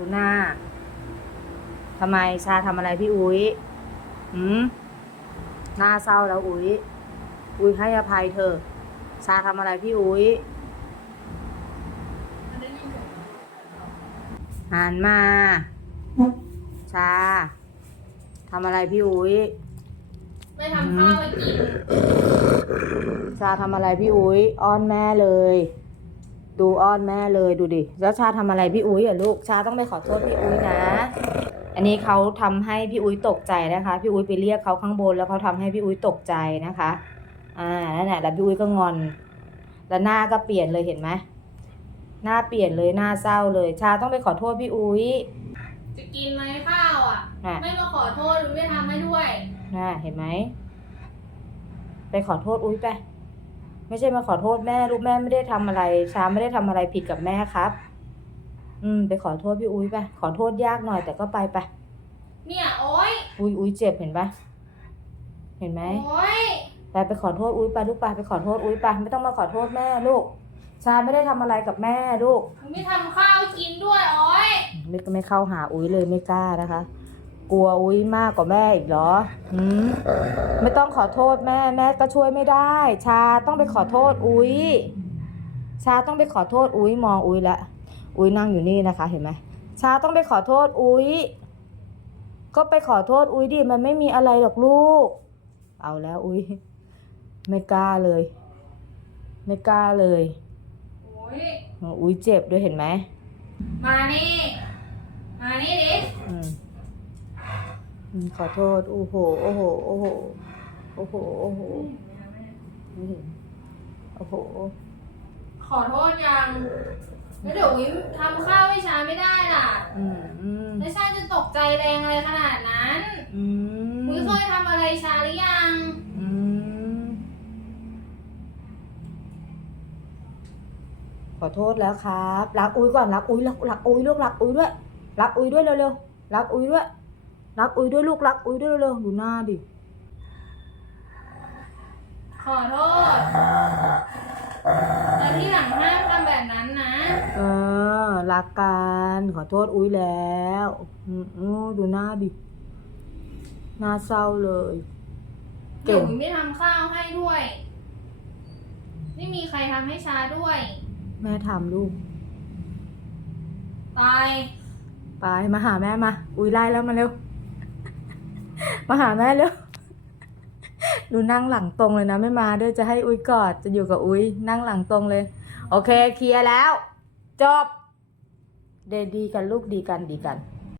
ดูหน้าทำไมชาทำอะไรพี่อุ้ยหืมหน้าเศร้าแล้วอุ้ย อุ้ยให้อภัยเธอะชาทำอะไรพี่อุ้ยหันมา ชาทำอะไรพี่อุ้ยไม่ทำข้าวให้กิน ชาทำอะไรพี่อุ้ยอ้อนแม่เลย ดูอ้อนแม่เลยดูดิแล้วชาทำอะไรพี่อุ้ยอะลูกชาต้องไปขอโทษพี่อุ้ยนะ อันนี้เขาทำให้พี่อุ้ยตกใจนะคะ พี่อุ้ยไปเรียกเขาข้างบนแล้วเขาทำให้พี่อุ้ยตกใจนะคะ อ่านั่นแหละแล้วพี่อุ้ยก็งอน แล้วหน้าก็เปลี่ยนเลยเห็นไหมหน้าเปลี่ยนเลยหน้าเศร้าเลย ชาต้องไปขอโทษพี่อุ้ยจะกินไหมข้าวอะน่ะไม่มาขอโทษหรือไม่ทำให้ด้วยน่าเห็นไหมไปขอโทษอุ้ยไป ไม่ใช่มาขอโทษแม่ลูกแม่ไม่ได้ทำอะไรชาไม่ได้ทำอะไรผิดกับแม่ครับ อืม ไปขอโทษพี่อุ้ยไปขอโทษยากหน่อยแต่ก็ไปไปเนี่ยโอ๊ยอุ้ยอุ้ยเจ็บเห็นปะเห็นไหมโอ๊ยไปไปขอโทษอุ้ยไปลูกไปไปขอโทษอุ้ยไปไม่ต้องมาขอโทษแม่ลูกชาไม่ได้ทำอะไรกับแม่ลูกไม่ทำข้าวให้กินด้วยโอ๊ยไม่ไม่เข้าหาอุ้ยเลยไม่กล้านะคะ กลัวอุ้ยมากกว่าแม่อีกเหรอหืมไม่ต้องขอโทษแม่แม่ก็ช่วยไม่ได้ ชาต้องไปขอโทษอุ้ยชาต้องไปขอโทษอุ้ยมองอุ้ยละ อุ้ยนั่งอยู่นี่นะคะ เห็นไหมชาต้องไปขอโทษอุ้ยก็ไปขอโทษอุ้ยดิมันไม่มีอะไรหรอกลูก เอาแล้วอุ้ยไม่กล้าเลย ไม่กล้าเลยโอ๊ยอุ้ยเจ็บด้วยเห็นไหมมานี่ มานี่ดิ อืมอืม ขอโทษ โอ้โห โอ้โห โอ้โห โอ้โห โอ้โหอืมโอ้โห ขอโทษยังแล้วเดี๋ยววิมทำข้าวให้ชาไม่ได้ล่ะอืมอืมแล้วชาจะตกใจแรงอะไรขนาดนั้นอืมวิเคยทำอะไรชาหรือยัง อืมขอโทษแล้วครับ รักอุ้ยก่อน รักอุ้ยรักรักอุ้ยลูกรักอุ้ยด้วย รักอุ้ยด้วยเร็วๆ รักอุ้ยด้วย รักอุ้ยด้วยลูกรักอุ้ยด้วยเร็วๆดูหน้าดิ ขอโทษแต่ที่หลังห้ามทำแบบนั้นนะ เออรักกันขอโทษอุ้ยแล้วอืมอืมดูหน้าดิ หน้าเศร้าเลยเก่เดี๋ยวงวิมไม่ทำข้าวให้ด้วย ไม่มีใครทำให้ชาด้วย แม่ทำลูก ตาย ไปมาหาแม่มา อุ้ยไล่แล้วมาเร็ว มาหาแม่เร็วดูนั่งหลังตรงเลยนะ ไม่มาด้วยจะให้อุ้ยกอดจะอยู่กับอุ้ยนั่งหลังตรงเลย โอเคเคลียร์แล้ว จบ เดดีกันลูกดีกันดีกัน